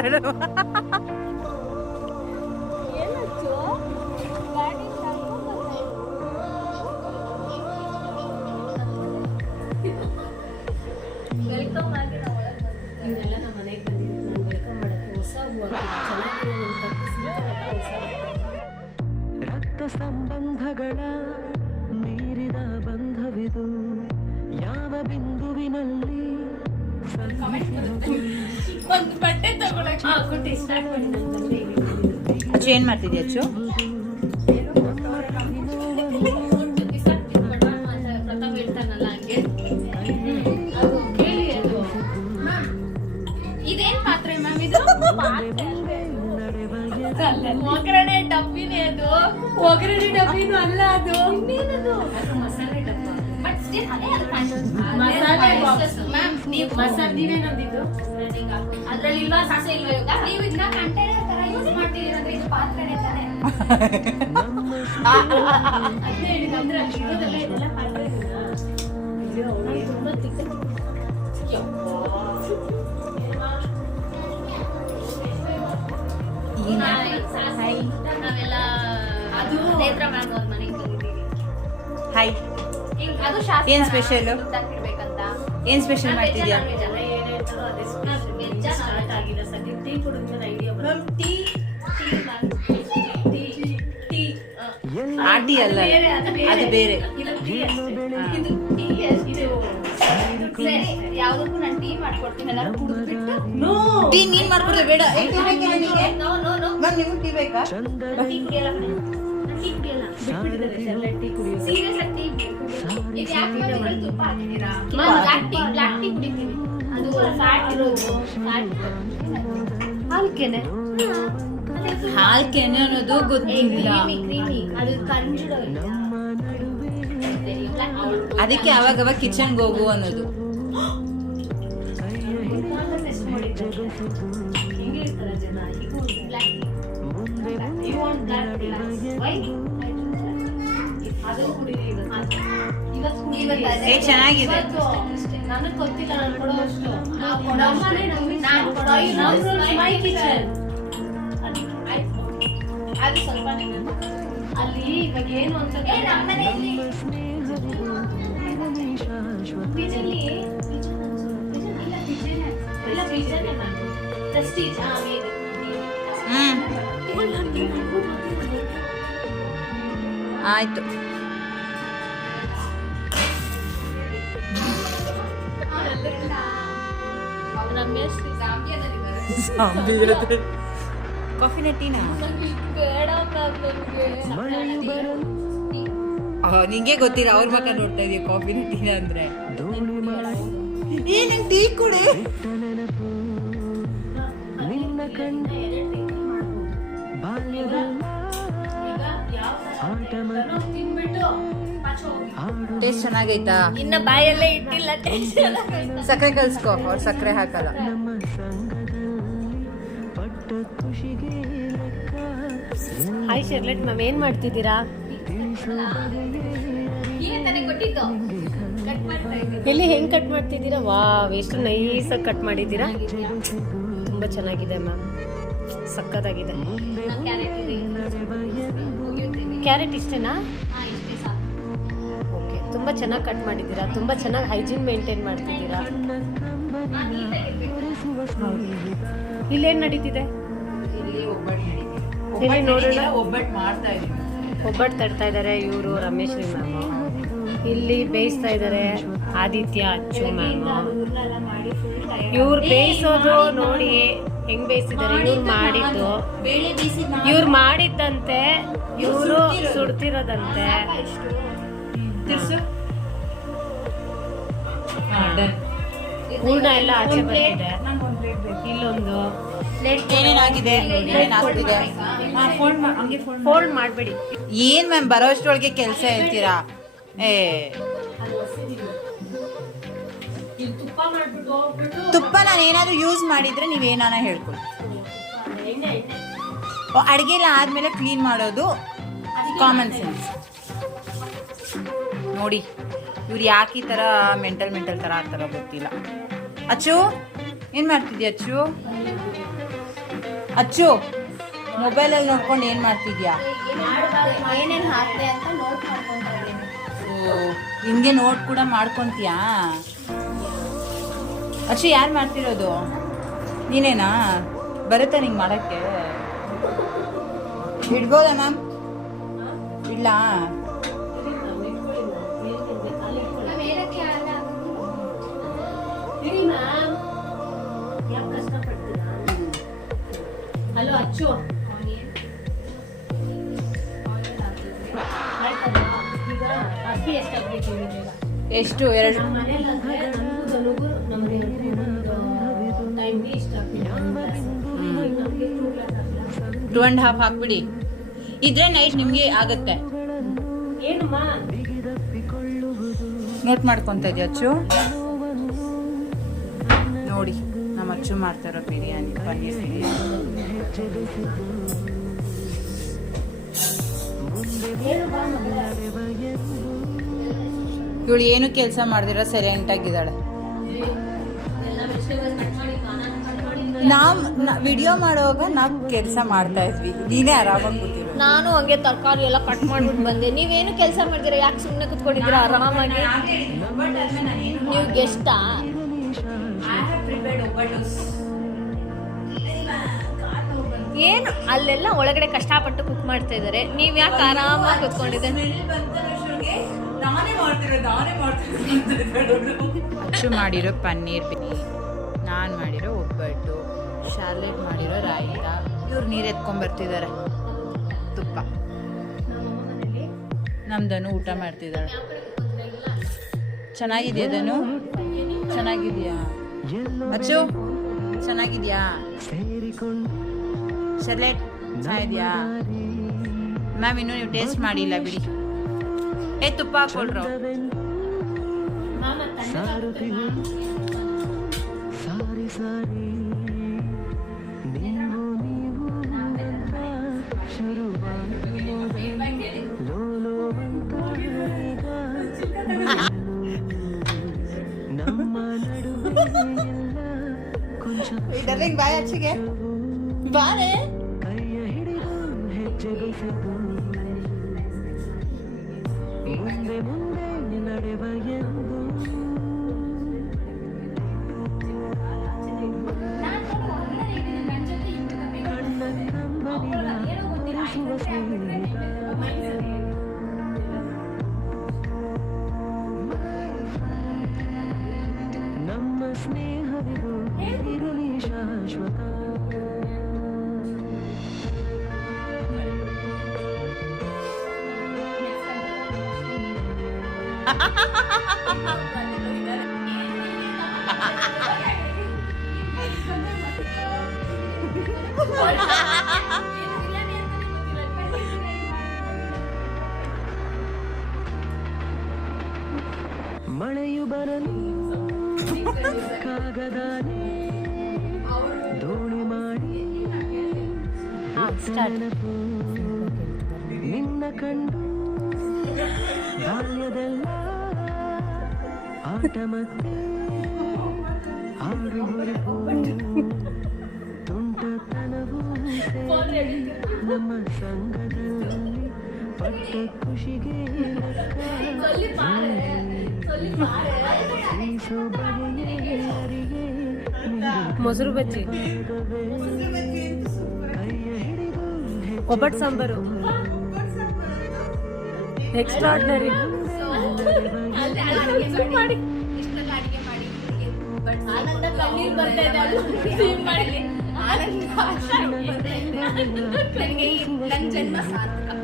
ಮಾತಾಡೋ. ವೆಲ್ಕಮ್ ಆಗಿ ನಾವು ಒಳಗೆ ಬಂದಿದ್ದೀವಿ. ನೀವೆಲ್ಲ ನಮ್ಮ ಮನೆಗೆ ಬಂದಿದ್ದೀವಿ. ನಾನು ವೆಲ್ಕಮ್ ಮಾಡೋಕ್ಕೆ ಹೊಸ ಹೂವು ಚೆನ್ನಾಗಿರೋ ರಕ್ತ ಸಂಬಂಧಗಳ ಮೀರಿದ ಬಂಧವಿದು ಯಾವ ಬಿಂದುವಿನಲ್ಲಿ ಒಂದು ಬಟ್ಟೆ ತಗೊಳಕ್ಕೆ ಕೊಟ್ಟು ಸ್ಟಾರ್ಟ್ ಮಾಡಿ ನನ್ನ ತಂದೆ ಅಚ್ಚು ಏನು ಮಾಡ್ತಿದ್ಯಾ ಅಚ್ಚು? ಪ್ರತಾಪ್ ಹೇಳ್ತಾನಲ್ಲ ಹಂಗೆ ಅದು ಕೇಳಿ. ಅದು ಇದೇನ್ ಪಾತ್ರೆ ಮ್ಯಾಮ್? ಇದು ಒಗ್ಗರಣೆ ಡಬ್ಬಿನೇ. ಅದು ಒಗ್ಗರಣೆ ಡಬ್ಬಿನೂ ಅಲ್ಲ, ಅದು ಇನ್ನೇನದು, ಅದು ಮಸಾಲೆ ಡಬ್ಬ. ಬಟ್ ಸ್ಟಿಲ್ ಅದೇ ಅದು ಮಸಾಲೆ ಮ್ಯಾಮ್. ನೀವು ಮಸಾಲೆ ನೀವೇನಂದಿದ್ದು ಅದ್ರಲ್ಲಿ ಇಲ್ವಾ? ಸಾಸೆ ಇಲ್ವಾ? ಇವಾಗ ನೀವು ಇದನ್ನ ಕಂಟೈನರ್ ತರ ಯೂಸ್ ಮಾಡ್ತೀರಿ ಅಂದ್ರೆ ಇದು ಪಾತ್ರೆನೇ ತಾನೆ. ಅದೇ ಹೇಳಿದ ಅಂದ್ರೆ ಅಲ್ಲಿ ಇರೋದೆಲ್ಲ ಇದೆಲ್ಲ ಪಾತ್ರೆ. ತುಂಬಾ ತಿಕ್ಕ ನಾವೆಲ್ಲ ಅದು ನೇತ್ರ ಮ್ಯಾಮ್ ಅವ್ರ ಮನೆಗೆ ಬಂದಿದ್ದೀವಿ. ಹಾಯ್. ಅದು ಶಾಸ್ತ್ರ. ಏನ್ ಸ್ಪೆಷಲ್? ಇಡ್ಬೇಕಂತ. ಏನ್ ಸ್ಪೆಷಲ್ ಮಾಡ್ತಿದ್ಯಾ? ಸ್ಟಾರ್ಟ್ ಆಗಿದೆ ಸದ್ಯ. ಟೀ ಕುಡಿದ್ಮೇಲೆ ಐಡಿಯಾ ಟೀ ಆ ಟೀ ಅಲ್ಲ, ಅದು ಬೇರೆ. ಯಾವ್ದಕ್ಕೂ ನಾನು ಟೀ ಮಾಡ್ಕೊಡ್ತೀನಿ. ಎಲ್ಲರೂ ಕುಡಿದ್ಬಿಟ್ಟು ಟೀ ನೀನ್ ಮಾಡ್ಕೊಡ್ದೆ ಬೇಡ. ನೋ ನೋ ನೋ ಮ್ಯಾಮ್ ನಿಮ್ಗೆ ಟೀ ಬೇಕಾ? ಟೀ ಕುಡಿಯಲ್ಲ, ಟೀ ಕುಡಿಯಲ್ಲ. ಸೀರಿಯಸ್ ಆಗಿ ಟೀ ಬೇಕು. ಇದು ಯಾಕೆ ಮಾಡಿದ್ರೆ ತುಪ್ಪ ಹಾಕಿದ್ದೀರಾ? ಬ್ಲಾಕ್ ಟೀ ಕುಡಿತೀವಿ. ಅದು ಫ್ಯಾಟ್ ಇರೋದು. ಹಾಲ್ಕೆನೆ ಹಾಲ್ಕೆನೆ ಅನ್ನೋದು ಗೊತ್ತಿಲ್ಲ. ಕ್ರೀಮಿ ಅದು ಕಂಜುಡ. ಅದಕ್ಕೆ ಅವಾಗ ಕಿಚನ್ಗೆ ಹೋಗು ಅನ್ನೋದು. ಚೆನ್ನಾಗಿದೆ. ನನಗೆ ಗೊತ್ತಿಲ್ಲ, ನಾನು ಕೊಡೋ ಅಷ್ಟು ಅದು ಸ್ವಲ್ಪ ಅಲ್ಲಿ ಇವಾಗ ಏನು ಅಂತ ಆಯ್ತು. ರಮೇಶ್ ಕಾಫಿನ ಟೀನಾ? ಬೇಡ ನಿಂಗೆ ಗೊತ್ತಿಲ್ಲ, ಅವ್ರ ಮಕ್ಕ ನೋಡ್ತಾ ಇದೀಯ ಕಾಫಿನ ಟೀನಾ ಅಂದ್ರೆ. ಏನ್ ಟೀ ಕುಡಿ. ಟೇಸ್ಟ್ ಚೆನ್ನಾಗೈತಾ? ಇನ್ನ ಬಾಯಲ್ಲೇ ಇಟ್ಟಿಲ್ಲ. ಸಕ್ಕರೆ ಕಲ್ಸ್ಕೊ, ಅವ್ರು ಸಕ್ಕರೆ ಹಾಕಲ್ಲ. ಹಾಯ್ ಶರ್ಲೆಟ್ ಮ್ಯಾಮ್, ಏನ್ ಮಾಡ್ತಿದ್ದೀರಾ? ಎಲ್ಲಿ ಹೆಂಗ್ ಕಟ್ ಮಾಡ್ತಿದ್ದೀರಾ? ವಾವ್, ಎಷ್ಟು ನೈಸಾಗಿ ಕಟ್ ಮಾಡಿದ್ದೀರಾ. ತುಂಬಾ ಚೆನ್ನಾಗಿದೆ ಮ್ಯಾಮ್, ಸಕ್ಕತ್ತಾಗಿದೆ. ಕ್ಯಾರೆಟ್ ಇಷ್ಟೇನಾ? ಓಕೆ, ತುಂಬಾ ಚೆನ್ನಾಗಿ ಕಟ್ ಮಾಡಿದ್ದೀರಾ. ತುಂಬಾ ಚೆನ್ನಾಗಿ ಹೈಜೀನ್ ಮೇಂಟೈನ್ ಮಾಡ್ತಿದ್ದೀರಾ. ಇಲ್ಲೇನ್ ನಡೀತಿದೆ? ಇಲ್ಲಿ ನೋಡೋಣ. ಒಬ್ಬಟ್ಟು ಮಾಡ್ತಾ ಇದೀವಿ. ಒಬ್ಬಟ್ಟು ತಡ್ತಾ ಇದ್ದಾರೆ ಇವರು ರಮೇಶ್ ರೀ ಮ್ಯಾಮ್. ಇಲ್ಲಿ ಬೇಯಿಸ್ತಾ ಇದ್ದಾರೆ ಆದಿತ್ಯ, ಅಚ್ಚು ಮ್ಯಾಮ್. ಇವ್ರು ಬೇಯಿಸೋದು ನೋಡಿ ಹೆಂಗ್ ಬೇಯಿಸಿದ್ದಾರೆ. ಇವ್ರು ಮಾಡಿದ್ದಂತೆ, ಇವರು ಸುಡ್ತಿರೋದಂತೆ. ಹೂರ್ಣ ಎಲ್ಲ ಆಚೆ ಬರ್ತಿದೆ. ಇಲ್ಲೊಂದು ಏನೇನಾಗಿದೆ? ಫೋಲ್ಡ್ ಮಾಡಬೇಡಿ. ಏನ್ ಮ್ಯಾಮ್, ಬರೋಷ್ಟೊಳಗೆ ಕೆಲಸ ಹೇಳ್ತೀರಾ? ತುಪ್ಪ ನಾನು ಏನಾದ್ರು ಯೂಸ್ ಮಾಡಿದ್ರೆ ನೀವೇನಾನ ಹೇಳ್ಕೊಳ್ಳಿ. ಅಡುಗೆ ಎಲ್ಲ ಆದ್ಮೇಲೆ ಕ್ಲೀನ್ ಮಾಡೋದು ಕಾಮನ್ ಸೆನ್ಸ್. ನೋಡಿ ಇವ್ರು ಯಾಕೆ ಈ ಥರ ಮೆಂಟಲ್ ಥರ ಆಗ್ತಾರೋ ಗೊತ್ತಿಲ್ಲ. ಅಚ್ಚು ಏನು ಮಾಡ್ತಿದ್ಯಾ? ಅಚ್ಚು ಅಚ್ಚು ಮೊಬೈಲಲ್ಲಿ ನೋಡ್ಕೊಂಡು ಏನು ಮಾಡ್ತಿದ್ಯಾ? ಏನೇನು ಹಾಕ್ದೆ ಅಂತ ನೋಟ್ ಮಾಡ್ಕೊಂತಾ ಇದ್ದೀನಿ. ಓ ಹಿಂಗೆ ನೋಟ್ ಕೂಡ ಮಾಡ್ಕೊತೀಯಾ? ಅಚ್ಚು ಯಾರು ಮಾಡ್ತಿರೋದು? ನೀನೇನಾ? ಬರುತ್ತಾ ನಿಂಗೆ ಮಾಡೋಕ್ಕೆ? ಇಡ್ಬೋದಾ ಮ್ಯಾಮ್? ಇಲ್ಲ ಹಲೋ ಅಚ್ಚು, ಈಗ ಅಕ್ಕಿ ಎಷ್ಟಾಗಬೇಕು? ಎಷ್ಟು? 2 ಮನೇಲಾದ್ರೆ ನನಗೂ ದನಗೂ ನಮಗೆ ಟೈಮ್ಗೆ ಇಷ್ಟ ಆಗ್ತದೆ. 2.5 ಹಾಕ್ಬಿಡಿ. ಇದ್ರೆ ನೈಟ್ ನಿಮಗೆ ಆಗುತ್ತೆ. ಏನಮ್ಮ ನೋಟ್ ಮಾಡ್ಕೊತಾ ಇದೆಯಾ ಅಚ್ಚು? ನೋಡಿ ನಮ್ಮ ಅಚ್ಚು ಮಾಡ್ತಾರೋ ಬಿರಿಯಾನಿ, ಪನ್ನೀರ್ ಬಿರಿಯಾನಿ. ಇವಳು ಏನು ಕೆಲಸ ಮಾಡ್ದಿರೋ ಸೈಲೆಂಟಾಗಿದ್ದಾಳೆ. ವಿಡಿಯೋ ಮಾಡುವಾಗ ನಾವು ಕೆಲಸ ಮಾಡ್ತಾ ಇದ್ವಿ, ನೀನೇ ಆರಾಮಾಗಿ ಕೂತಿರು. ನಾನು ಹಂಗೆ ತರಕಾರಿ ಎಲ್ಲ ಕಟ್ ಮಾಡ್ಬಿಟ್ಟು ಬಂದೆ. ನೀವೇನು ಕೆಲಸ ಮಾಡ್ತೀರಾ? ಯಾಕೆ ಸುಮ್ಮನೆ ಕುತ್ಕೊಂಡಿದ್ದೀರಾ ಆರಾಮಾಗಿ? ನೀವು ಗೆಸ್ಟಾ? ಏನು ಅಲ್ಲೆಲ್ಲ ಒಳಗಡೆ ಕಷ್ಟಪಟ್ಟು ಕುಕ್ ಮಾಡ್ತಾ ಇದ್ದಾರೆ, ನೀವು ಯಾಕೆ ಆರಾಮಾಗಿ ಕುತ್ಕೊಂಡಿದ್ದೆ? ಅಚ್ಚು ಮಾಡಿರೋ ಪನ್ನೀರ್ ಬಿರಿಯಾನಿ, ನಾನು ಮಾಡಿರೋ ಒಬ್ಬಟ್ಟು, ಶಾರ್ಲೆಟ್ ಮಾಡಿರೋ ರಾಯಿತ, ಇವ್ರು ನೀರು ಎತ್ಕೊಂಡ್ಬರ್ತಿದ್ದಾರೆ, ತುಪ್ಪ. ನಮ್ದನು ಊಟ ಮಾಡ್ತಿದ್ದಾಳೆ. ಚೆನ್ನಾಗಿದೆಯಾ ದನು? ಚೆನ್ನಾಗಿದೆಯಾ ಅಚ್ಚು? ಚೆನ್ನಾಗಿದೆಯಾ ಶಾರ್ಲೆಟ್? ಚೆನ್ನಾಗಿದೆಯಾ ಮ್ಯಾಮ್? ಇನ್ನೂ ನೀವು ಟೇಸ್ಟ್ ಮಾಡಿಲ್ಲ ಬಿಡಿ. ತುಪ್ಪ ಹಾಕೊಳ್ರು. ಸಾರಿ ಸಾರಿ ನೀವು ನೀವು ಶುರು ಲೋಲೋ ಅಂತ ನಮ್ಮ ನಡುವೆ ಕೊಂಚ ಬಾಯ್ ಅಚ್ಚಿಗೆ ಬಾರೆ ಕೈಯ ಹಿಡಿದು ಹೆಜ್ಜೆಗೊಸೆದು ಮುಂದೆ ಮುಂದೆ ನಡೆವ ಎಂದು ಕಣ್ಣ ಕಂಬನಿಯ ಉರಿಸುವ ಸ್ನೇಹಿತ ನಮ್ಮ ಸ್ನೇಹವಿದು ಇರಲಿ ಶಾಶ್ವತ. ಮಳೆಯು ಬರಲಿ ಕಾಗದಾನೆ ದೋಣಿ ಮಾಡಿ ನೆನಪು ನಿನ್ನ ಕಂಡು ಬಾಲ್ಯದಲ್ಲ ಆಟ ಮತ್ತೆ ಆಡು ಹುರುಪು ತುಂಟತನವು ಸೇರಿ ನಮ್ಮ ಸಂಘದಲ್ಲಿ ಪಟ್ಟ ಖುಷಿಗೆ ಮೊಸರು ಬಜ್ಜಿ, ಒಬ್ಬಟ್ಟು ಸಾಂಬಾರು, ಎಕ್ಸ್ಟ್ರಾರ್ಡಿನರಿ. ನನ್ನ ಜನ್ಮ ಸಾರ್ಥಕ.